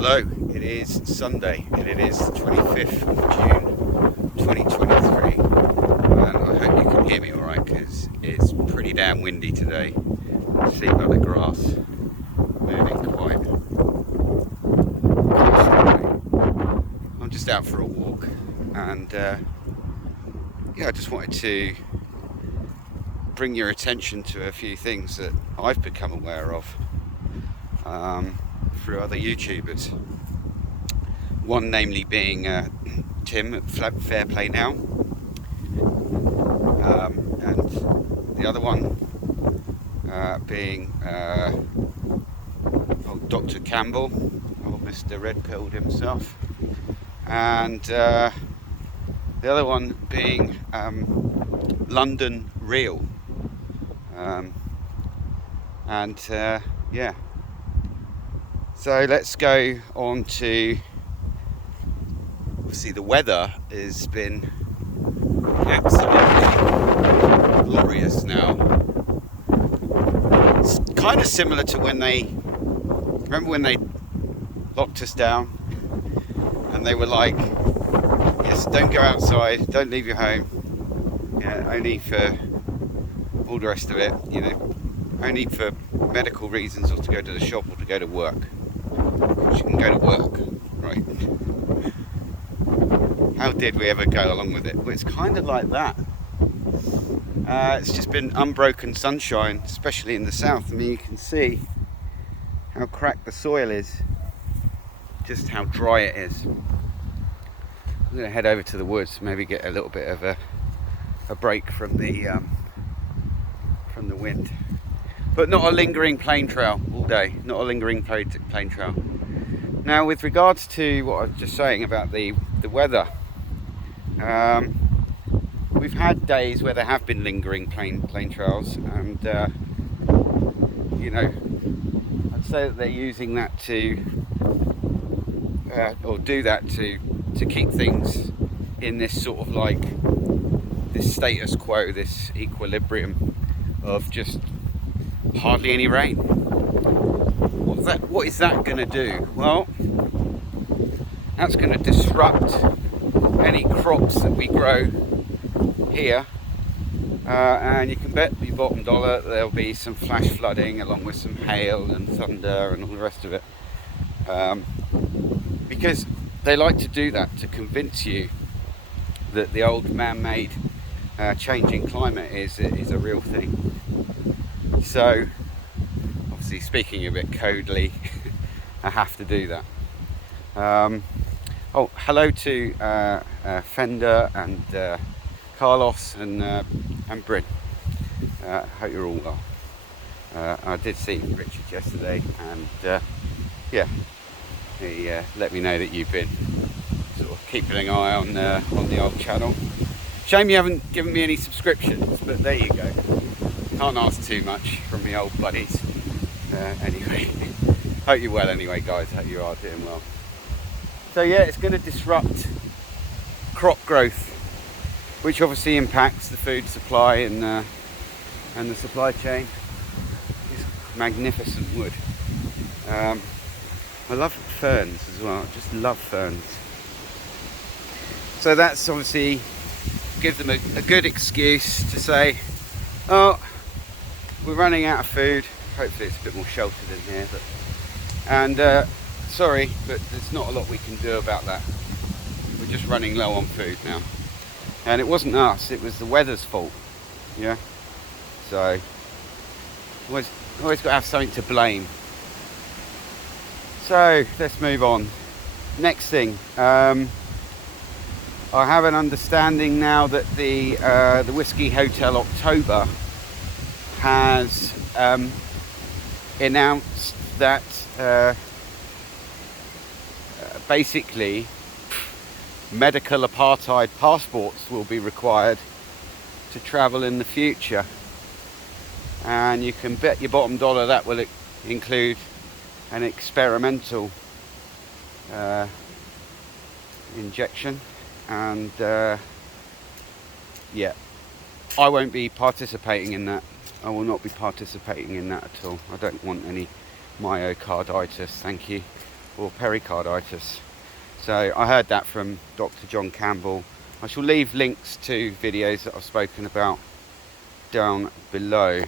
Hello, it is Sunday and it is the 25th of June 2023 and I hope you can hear me alright because it's pretty damn windy today. See about the grass moving quite constantly. I'm just out for a walk and I just wanted to bring your attention to a few things that I've become aware of through other YouTubers. One namely being Tim at Fair Play Now, and the other one being Dr. Campbell, Mr. Red Pilled himself, and the other one being London Real, yeah. So let's go on to, obviously the weather has been absolutely glorious now. It's kind of similar to when remember when they locked us down and they were like, yes, don't go outside, don't leave your home, only for all the rest of it, only for medical reasons or to go to the shop or to go to work. You can go to work, right? How did we ever go along with it? Well, it's kind of like that. It's just been unbroken sunshine, especially in the south. I mean, you can see how cracked the soil is, just how dry it is. I'm going to head over to the woods, maybe get a little bit of a break from the wind. But not a lingering plain trail all day, not a lingering plain trail. Now, with regards to what I was just saying about the weather, we've had days where there have been lingering plain trails, and I'd say that they're using that to to keep things in this sort of like this status quo, this equilibrium of just hardly any rain. What is that going to do? Well, that's going to disrupt any crops that we grow here, and you can bet your bottom dollar there'll be some flash flooding along with some hail and thunder and all the rest of it, because they like to do that to convince you that the old man-made changing climate is a real thing. So obviously, speaking a bit codely, I have to do that. Hello to Fender and Carlos and Bryn. Hope you're all well. I did see Richard yesterday, and he let me know that you've been sort of keeping an eye on the old channel. Shame you haven't given me any subscriptions, but there you go. Can't ask too much from my old buddies. Anyway, hope you're well anyway, guys. Hope you are doing well. So yeah, it's going to disrupt crop growth, which obviously impacts the food supply and the supply chain. It's magnificent wood. I love ferns as well. I just love ferns. So that's obviously gives them a good excuse to say, oh, we're running out of food. Hopefully it's a bit more sheltered in here, sorry, but there's not a lot we can do about that. We're just running low on food now, and it wasn't us, it was the weather's fault. So always got to have something to blame. So let's move on. Next thing, I have an understanding now that the Whiskey Hotel October has announced that basically medical apartheid passports will be required to travel in the future, and you can bet your bottom dollar that will include an experimental injection, and I won't be participating in that. I will not be participating in that at all. I don't want any myocarditis, thank you. or pericarditis. So I heard that from Dr. John Campbell. I shall leave links to videos that I've spoken about down below.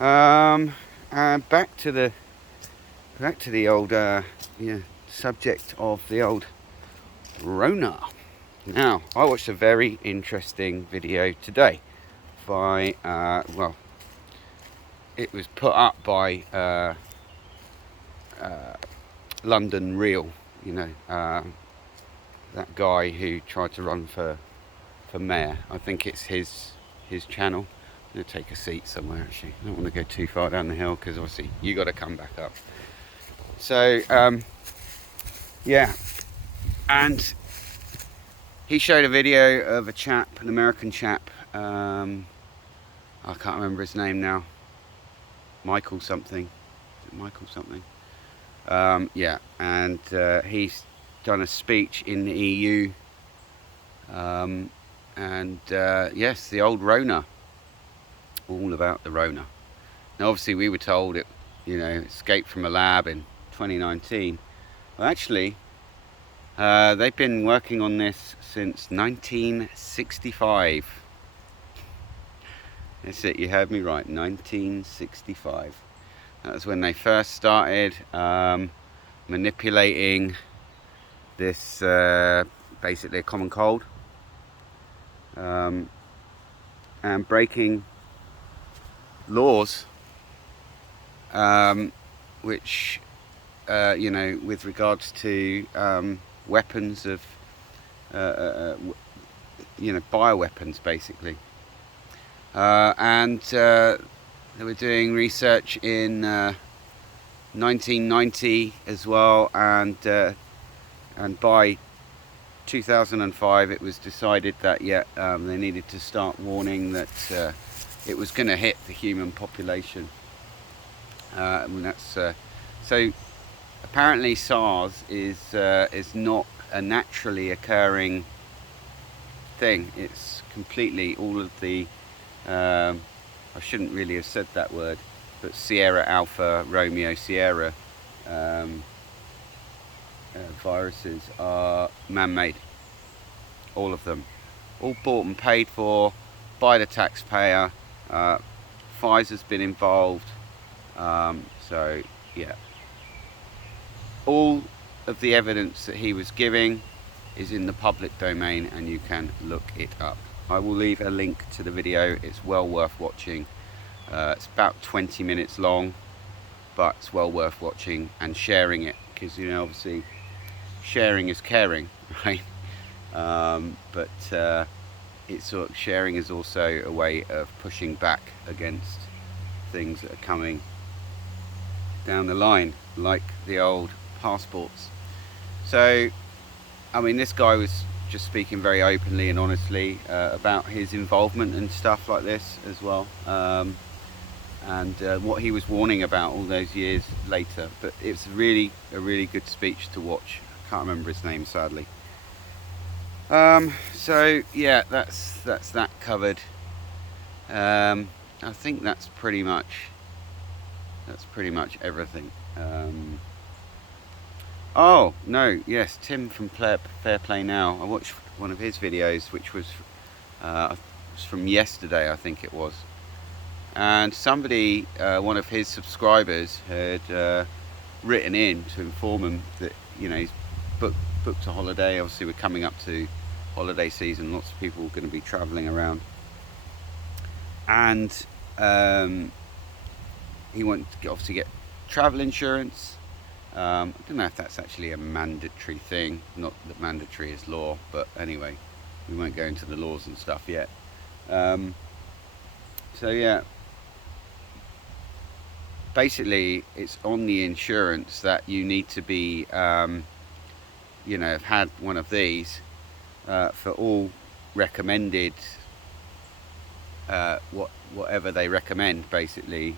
And back to the old subject of the old Rona. Now, I watched a very interesting video today by well, it was put up by London Real, you know, that guy who tried to run for mayor. I think it's his channel. I'm going to take a seat somewhere actually. I don't want to go too far down the hill because obviously you got to come back up. So yeah, and he showed a video of a chap, an American chap, I can't remember his name now, Michael something. Is it Michael something? Yeah, and he's done a speech in the EU, and yes, the old Rona, all about the Rona. Now obviously we were told it, you know, escaped from a lab in 2019. Well, actually, they've been working on this since 1965. That's it, you heard me right, 1965. That was when they first started manipulating this, basically a common cold, and breaking laws, which, you know, with regards to weapons of, you know, bioweapons basically. And they were doing research in 1990 as well, and by 2005 it was decided that they needed to start warning that it was going to hit the human population. And that's so apparently SARS is not a naturally occurring thing. It's completely all of the I shouldn't really have said that word, but Sierra Alpha Romeo Sierra viruses are man-made. All of them, all bought and paid for by the taxpayer. Pfizer's been involved, so yeah, all of the evidence that he was giving is in the public domain and you can look it up. I will leave a link to the video. It's well worth watching. It's about 20 minutes long, but it's well worth watching and sharing it, because, you know, obviously sharing is caring, right? But it's sort of, sharing is also a way of pushing back against things that are coming down the line, like the old passports. So, I mean, this guy was just speaking very openly and honestly about his involvement and stuff like this as well, and what he was warning about all those years later. But it's really a really good speech to watch. I can't remember his name, sadly. So yeah, that's that covered. I think that's pretty much everything. Oh no, yes, Tim from Fair Play Now. I watched one of his videos, which was from yesterday, I think it was, and somebody, one of his subscribers, had written in to inform him that, you know, he's booked a holiday. Obviously, we're coming up to holiday season. Lots of people are going to be travelling around, and he wanted to obviously get travel insurance. I don't know if that's actually a mandatory thing. Not that mandatory is law, but anyway, we won't go into the laws and stuff yet. So yeah, basically it's on the insurance that you need to be, you know, have had one of these for all recommended, whatever they recommend, basically,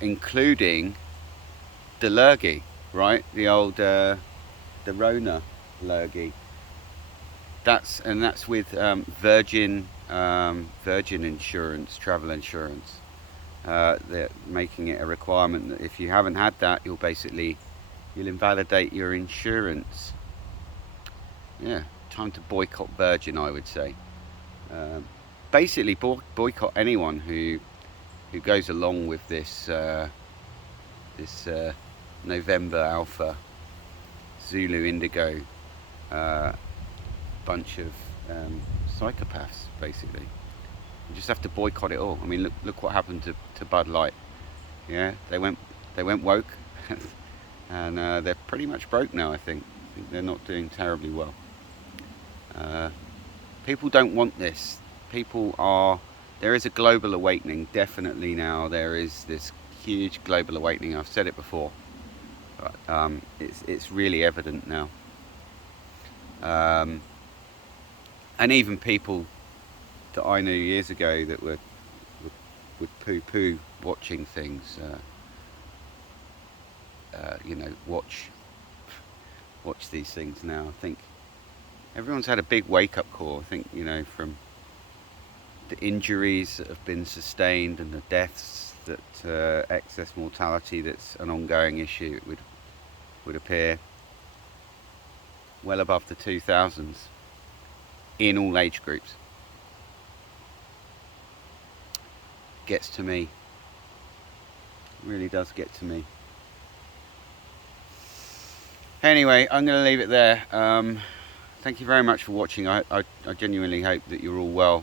including the Lurgy. Right, the old the Rona Lurgy. That's with Virgin Insurance, travel insurance. They're making it a requirement that if you haven't had that, you'll basically You'll invalidate your insurance. Yeah, time to boycott Virgin, I would say. Basically, boycott anyone who goes along with this November Alpha Zulu Indigo bunch of psychopaths. Basically, you just have to boycott it all. I mean, look what happened to Bud Light. Yeah, they went woke, and they're pretty much broke now. I think they're not doing terribly well. People don't want this. There is a global awakening, definitely now. There is this huge global awakening. I've said it before, but it's really evident now. And even people that I knew years ago that would poo-poo watching things, watch these things now. I think everyone's had a big wake-up call. I think, from the injuries that have been sustained and the deaths, that excess mortality that's an ongoing issue. It would appear well above the 2000s in all age groups. Gets to me. It really does get to me. Anyway, I'm going to leave it there. Thank you very much for watching. I genuinely hope that you're all well.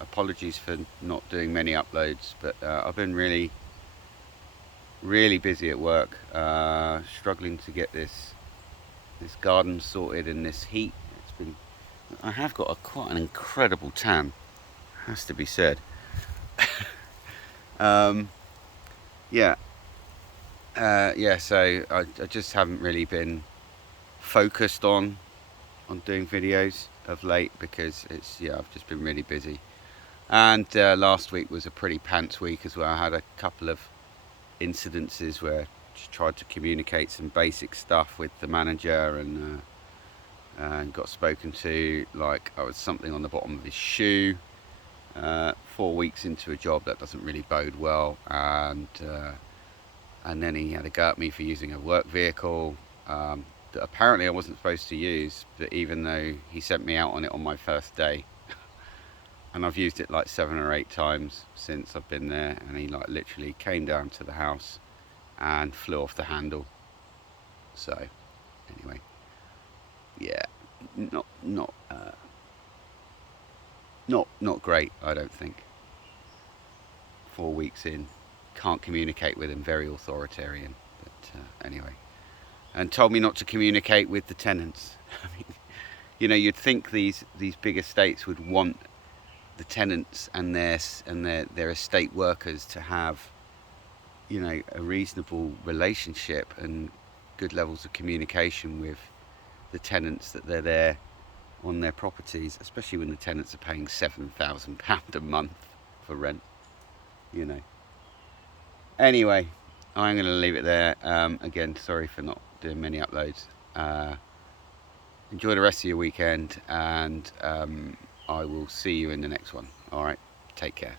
Apologies for not doing many uploads, but I've been really busy at work, struggling to get this garden sorted in this heat. I have got quite an incredible tan, has to be said. So I just haven't really been focused on doing videos of late because I've just been really busy. And last week was a pretty pants week as well. I had a couple of incidences where I just tried to communicate some basic stuff with the manager and got spoken to like I was something on the bottom of his shoe. 4 weeks into a job, that doesn't really bode well, and then he had a go at me for using a work vehicle that apparently I wasn't supposed to use, but even though he sent me out on it on my first day, and I've used it like 7 or 8 times since I've been there, and he like literally came down to the house and flew off the handle. So anyway, yeah, not great, I don't think. 4 weeks in, can't communicate with him, very authoritarian, but anyway. And told me not to communicate with the tenants. I mean, you'd think these big estates would want the tenants and their estate workers to have, a reasonable relationship and good levels of communication with the tenants that they're there on their properties, especially when the tenants are paying £7,000 a month for rent. Anyway, I'm going to leave it there. Again, sorry for not doing many uploads. Enjoy the rest of your weekend, and I will see you in the next one. Alright, take care.